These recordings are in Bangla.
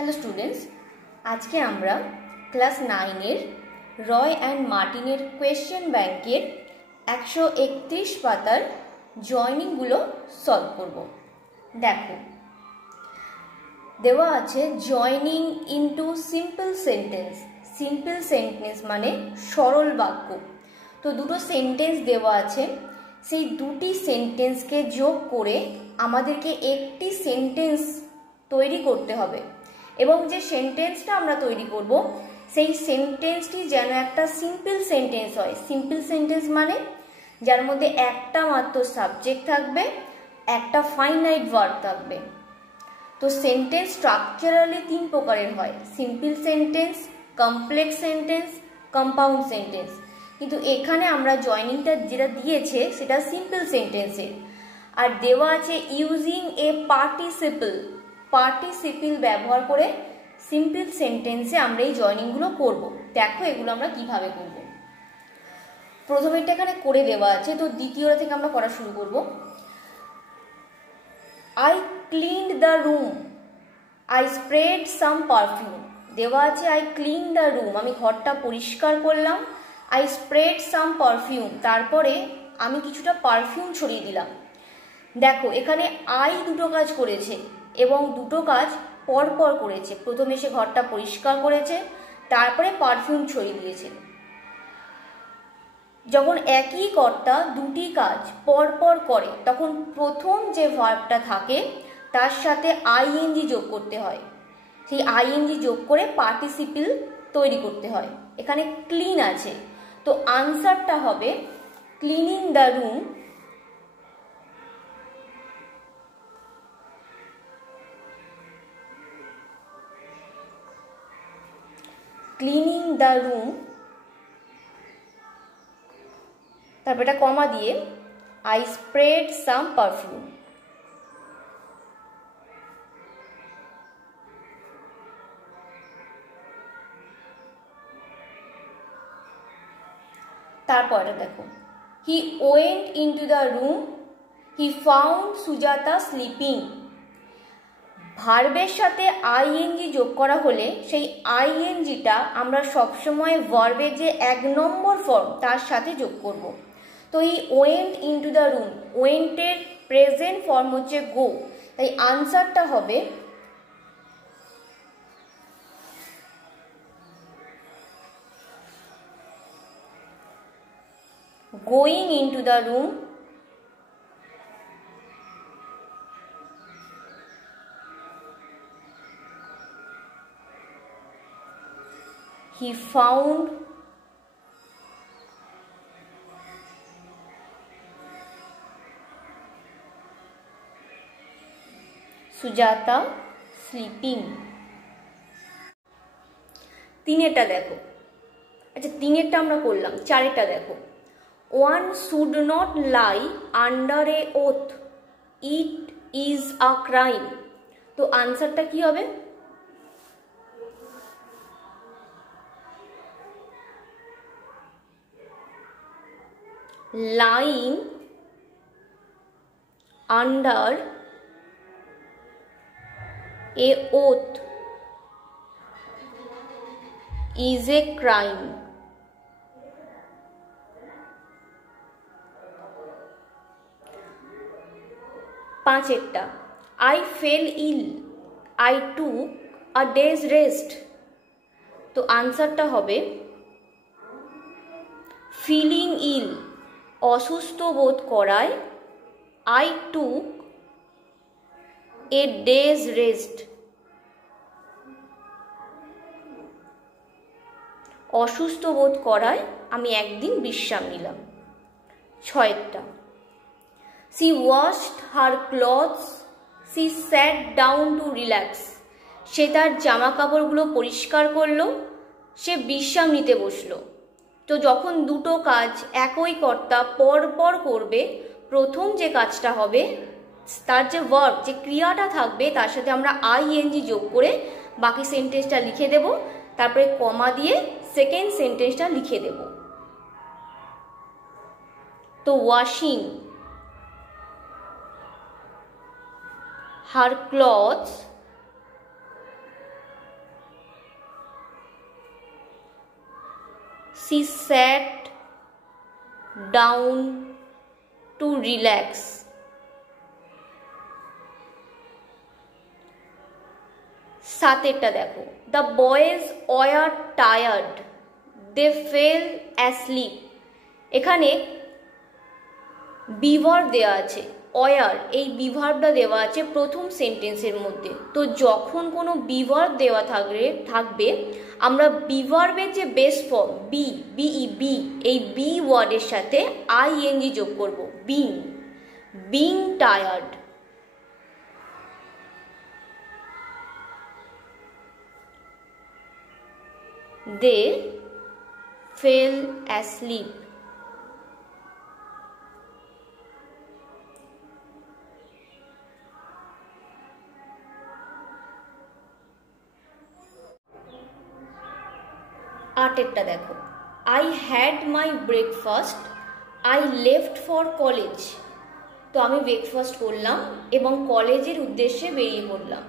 হ্যালো স্টুডেন্টস, আজকে আমরা ক্লাস 9-এর রয় অ্যান্ড মার্টিনের কোয়েশ্চেন ব্যাংকের 131 পাতার জয়নিংগুলো সলভ করব। দেখো, দেওয়া আছে joining into simple sentence. Simple sentence মানে সরল বাক্য। তো দুটো সেন্টেন্স দেওয়া আছে, সেই দুটি সেন্টেন্সকে যোগ করে আমাদেরকে একটি সেন্টেন্স তৈরি করতে হবে এবং যে সেন্টেন্সটা আমরা তৈরি করব সেই সেন্টেন্সটি যেন একটা সিম্পল সেন্টেন্স হয়। সিম্পল সেন্টেন্স মানে যার মধ্যে একটা মাত্র সাবজেক্ট থাকবে, একটা ফাইনাইট ভার্ব থাকবে। তো সেন্টেন্স স্ট্রাকচারালি তিন প্রকারের হয়: simple sentence, complex sentence, compound sentence. কিন্তু এখানে আমরা জয়নিংটা যেটা দিয়েছে সেটা সিম্পল সেন্টেন্সের। আর দেওয়া আছে ইউজিং এ পার্টিসিপল। পার্টিসিপল ব্যবহার করে সিম্পল সেন্টেন্সে আমরা এই জয়নিংগুলো করব। দেখো এগুলো আমরা কিভাবে করব। প্রথমেরটা এখানে করে দেওয়া আছে, তো দ্বিতীয়টা থেকে আমরা করা শুরু করব। I cleaned the room. I sprayed some perfume. দেওয়া আছে I cleaned the room, আমি ঘরটা পরিষ্কার করলাম। I sprayed some perfume, তারপরে আমি কিছুটা পারফিউম ছড়িয়ে দিলাম। দেখো এখানে I দুটো কাজ করেছে এবং দুটো কাজ পরপর করেছে। প্রথমে সে ঘরটা পরিষ্কার করেছে, তারপরে পারফিউম ছড়িয়ে দিয়েছে। যখন একই কর্তা দুটি কাজ পরপর করে তখন প্রথম যে ভার্বটা থাকে তার সাথে আইএনজি যোগ করতে হয়। সেই আইএনজি যোগ করে পার্টিসিপল তৈরি করতে হয়। এখানে ক্লিন আছে, তো আনসারটা হবে cleaning the room. Cleaning the room, তারপর এটা কমা দিয়ে I sprayed some perfume। তারপরে দেখো he went into the room, he found Sujata sleeping। ভার্বের সাথে আইএনজি যোগ করা হলে সেই আইএনজিটা আমরা সবসময় ভার্বের যে 1 নম্বর ফর্ম তার সাথে যোগ করব। তো he went into the room, ওয়েন্টের প্রেজেন্ট ফর্ম হচ্ছে গো, তাই আনসারটা হবে going into the room. He found Sujata sleeping। তিনেরটা দেখো, আচ্ছা তিনেরটা আমরা করলাম, চারেরটা দেখো one should not lie under a oath, it is a crime। তো আনসারটা কি হবে? lying under a oath is a crime। পাঁচেরটা I fell ill, I took a day's rest। তো আনসারটা হবে feeling ill, অসুস্থ বোধ করায় I took a day's rest। অসুস্থ বোধ করায় আমি একদিন বিশ্রাম নিলাম। ছয়েরটা she washed her clothes, she sat down to relax। সে তার জামা কাপড়গুলো পরিষ্কার করলো, সে বিশ্রাম নিতে বসলো। তো যখন দুটো কাজ একই কর্তা পর পর করবে, প্রথম যে কাজটা হবে তার যে ভার্ব, যে ক্রিয়াটা থাকবে তার সাথে আমরা আইএনজি যোগ করে বাকি সেন্টেন্সটা লিখে দেব, তারপরে কমা দিয়ে সেকেন্ড সেন্টেন্সটা লিখে দেব। তো washing her clothes, She sat down to relax. সাতেরটা দেখো, the boys were tired, they fell asleep. এখানে বিভার্ব দেওয়া আছে, ওয়ার, এই বিভার্বটা দেওয়া আছে প্রথম সেন্টেন্সের মধ্যে। তো যখন কোনো বিভার্ব দেওয়া থাকবে আমরা বিভার্বের যে বেস ফর্ম বি, এই বি ওয়ার্ডের সাথে আইএনজি যোগ করব, being tired. They fell asleep. আটেরটা দেখো, I had my breakfast, I left for college. তো আমি ব্রেকফাস্ট করলাম এবং কলেজের উদ্দেশ্যে বেরিয়ে পড়লাম।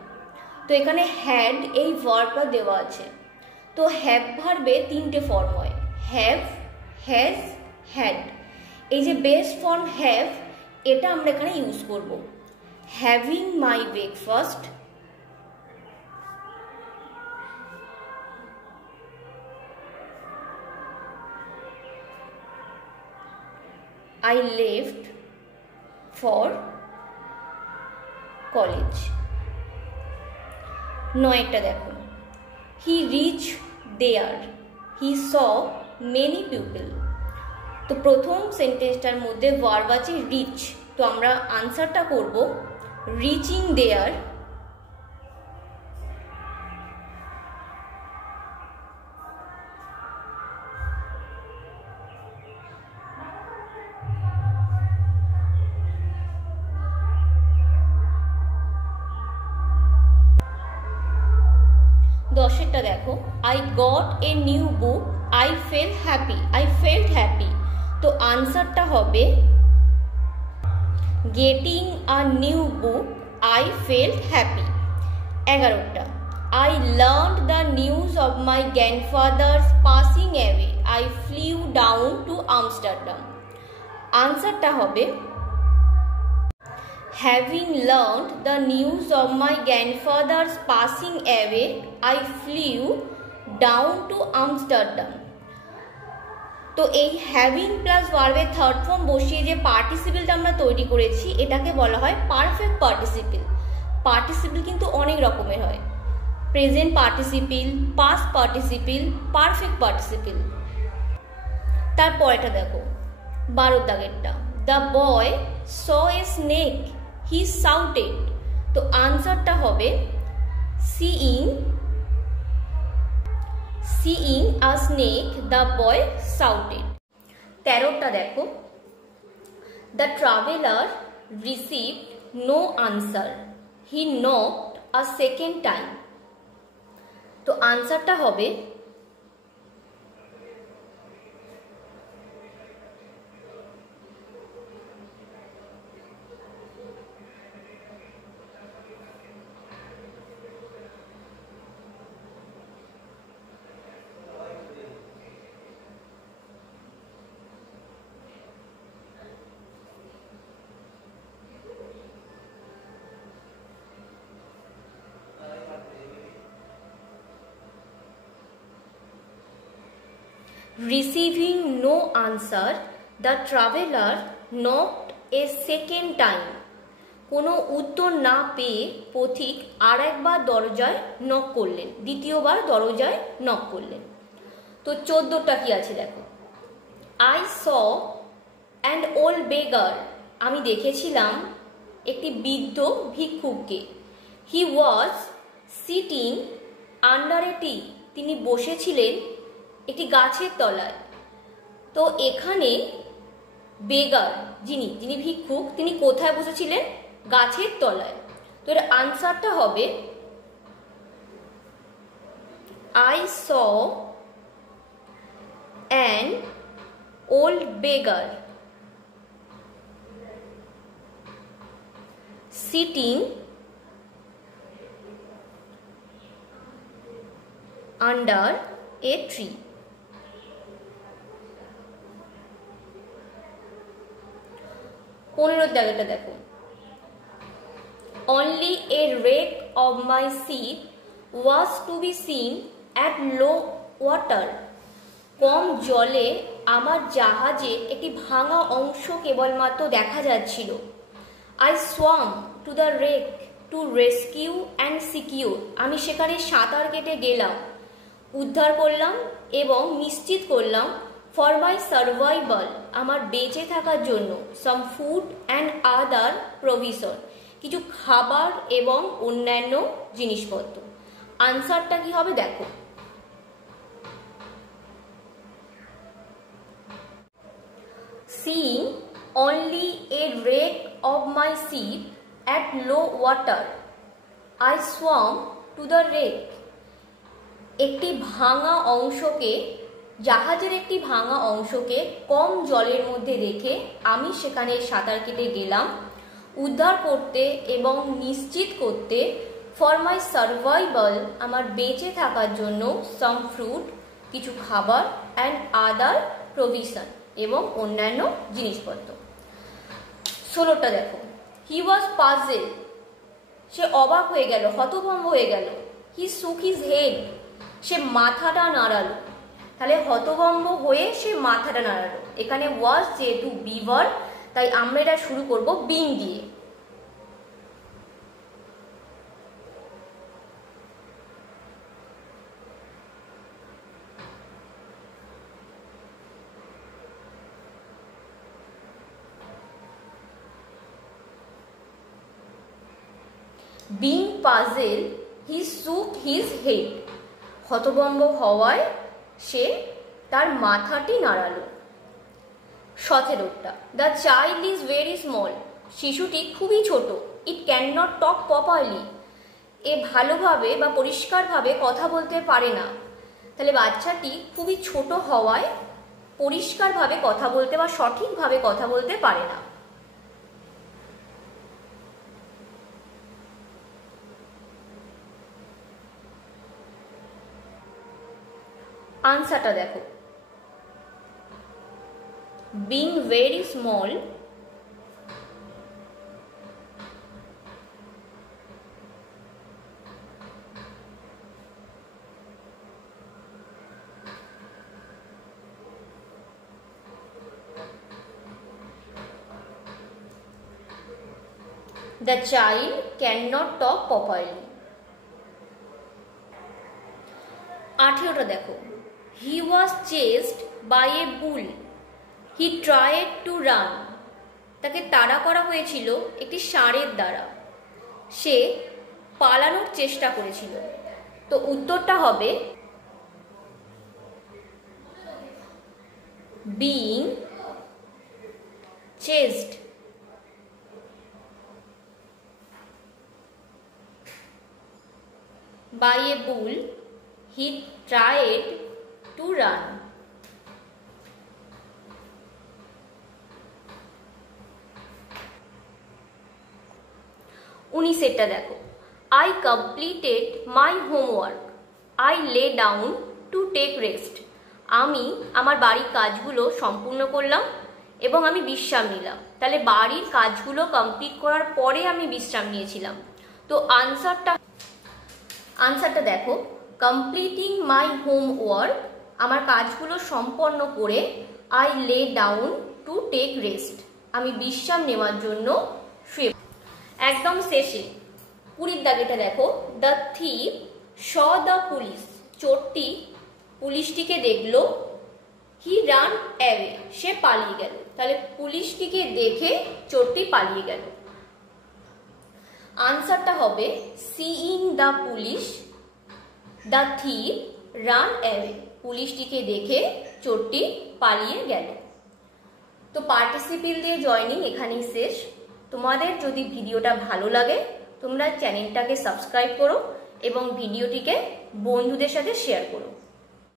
তো এখানে হ্যাড এই ভার্বটা দেওয়া আছে। তো হ্যাভ ভার্বে তিনটে ফর্ম হয়, হ্যাভ, হ্যাজ, হ্যাড। এই যে বেস ফর্ম হ্যাভ, এটা আমরা এখানে ইউজ করব। Having my breakfast, I left for college. নয়টা দেখো, he reached there, he saw many people. তো প্রথম সেন্টেন্সটার মধ্যে ভার্ব আছে রিচ, তো আমরা আনসারটা করব রিচিং দেয়ার। দশেরটা দেখো, I got a new book, I felt happy. তো আনসারটা হবে getting a new book, I felt happy. 11টা, I learned the news of my grandfather's passing away, I flew down to Amsterdam. আনসারটা হবে having learned the news of my grandfather's passing away, I flew down to Amsterdam. তো এই হ্যাভিং প্লাস ভার্বের থার্ড ফর্ম বসিয়ে যে পার্টিসিপেলটা আমরা তৈরি করেছি এটাকে বলা হয় পারফেক্ট পার্টিসিপেল। পার্টিসিপেল কিন্তু অনেক রকমের হয়, present participle, past participle, perfect participle. তারপরেটা দেখো 12 দাগেরটা, the boy saw a snake, he shouted. তো আনসারটা হবে seeing a snake, the boy shouted. 13টা দেখো, the traveller received no answer, he knocked a second time. তো আনসারটা হবে receiving no answer, the traveler knocked a second time. কোনো উত্তর না পেয়ে পথিক আর একবার দরজায় নক করলেন, দ্বিতীয়বার দরজায় নক করলেন। তো 14টা কি আছে দেখো, I saw an old beggar, আমি দেখেছিলাম একটি বৃদ্ধ ভিক্ষুককে। He was sitting under a tree, তিনি বসেছিলেন একটি গাছের তলায়। তো এখানে বেগার যিনি ভিক্ষুক তিনি কোথায় বসেছিলেন? গাছের তলায়। তো এর আনসারটা হবে I saw an old beggar sitting under a tree. 15 দাগেটা দেখো, only a wreck of my ship was to be seen at low water. কম জলে আমার জাহাজে একটি ভাঙা অংশ কেবলমাত্র দেখা যাচ্ছিল। I swam to the wreck to rescue and secure. আমি সেখানে সাঁতার কেটে গেলাম, উদ্ধার করলাম এবং নিশ্চিত করলাম for my survival, আমার বেঁচে থাকার জন্য some food and other provision, কিছু খাবার এবং অন্যান্য জিনিসপত্র। আনসারটা কি হবে দেখো, seeing only a wreck of my ship at low water, I swam to the wreck. একটি ভাঙা অংশকে, জাহাজের একটি ভাঙা অংশকে কম জলের মধ্যে রেখে আমি সেখানে সাঁতার কেটে গেলাম উদ্ধার করতে এবং নিশ্চিত করতে ফর মাই সার্ভাইভাল, আমার বেঁচে থাকার জন্য সাম ফ্রুট, কিছু খাবার অ্যান্ড আদার প্রভিশন, এবং অন্যান্য জিনিসপত্র। 16টা দেখো, হি ওয়াজ পাজেল, সে অবাক হয়ে গেল, হতভম্ব হয়ে গেল। হি শুক হিজ হেড, সে মাথাটা নাড়ালো। তাহলে হতভম্ব হয়ে সে মাথাটা নাড়ালো। এখানে ওয়াজ যেহেতু বিভার, তাই আমরা এটা শুরু করব বিং দিয়ে। Being puzzled, he shook his head. হতভম্ব হওয়ায় সে তার মাথাটি নাড়ালো। 17টা, the child is very small, শিশুটি খুবই ছোট। It can not talk properly, এ ভালোভাবে বা পরিষ্কারভাবে কথা বলতে পারে না। তাহলে বাচ্চাটি খুবই ছোট হওয়ায় পরিষ্কারভাবে কথা বলতে বা সঠিকভাবে কথা বলতে পারে না। আনসারটা দেখো, being very small, the child cannot talk properly. 18টা দেখো, he was chased by a bull, he tried to run. তাকে তাড়া করা হয়েছিল একটি ষাঁড়ের দ্বারা, সে পালানোর চেষ্টা করেছিল। তো উত্তরটা হবে being chased by a bull, he tried to run. 19টা দেখো, I completed my homework, I lay down to take rest. আমি আমার বাড়ির কাজগুলো সম্পূর্ণ করলাম এবং আমি বিশ্রাম নিলাম। তাহলে বাড়ির কাজগুলো কমপ্লিট করার পরে আমি বিশ্রাম নিয়েছিলাম। তো আনসারটা দেখো, কমপ্লিটিং মাই হোমওয়ার্ক, আমার কাজগুলো সম্পন্ন করে I lay down to take rest, আমি বিশ্রাম নেওয়ার জন্য শুয়ে। একদম শেষে 20 দাগেটা দেখো, the thief saw the police, চোরটি পুলিশটিকে দেখলো। হি রান অ্যাওয়ে, সে পালিয়ে গেল। তাহলে পুলিশটিকে দেখে চোরটি পালিয়ে গেল। আনসারটা হবে seeing the police, the thief ran away, পুলিশটিকে দেখে চোরটি পালিয়ে গেল। তো পার্টিসিপেল দিয়ে জয়নিং এখানেই শেষ। তোমাদের যদি ভিডিওটা ভালো লাগে তোমরা চ্যানেলটাকে সাবস্ক্রাইব করো এবং ভিডিওটিকে বন্ধুদের সাথে শেয়ার করো।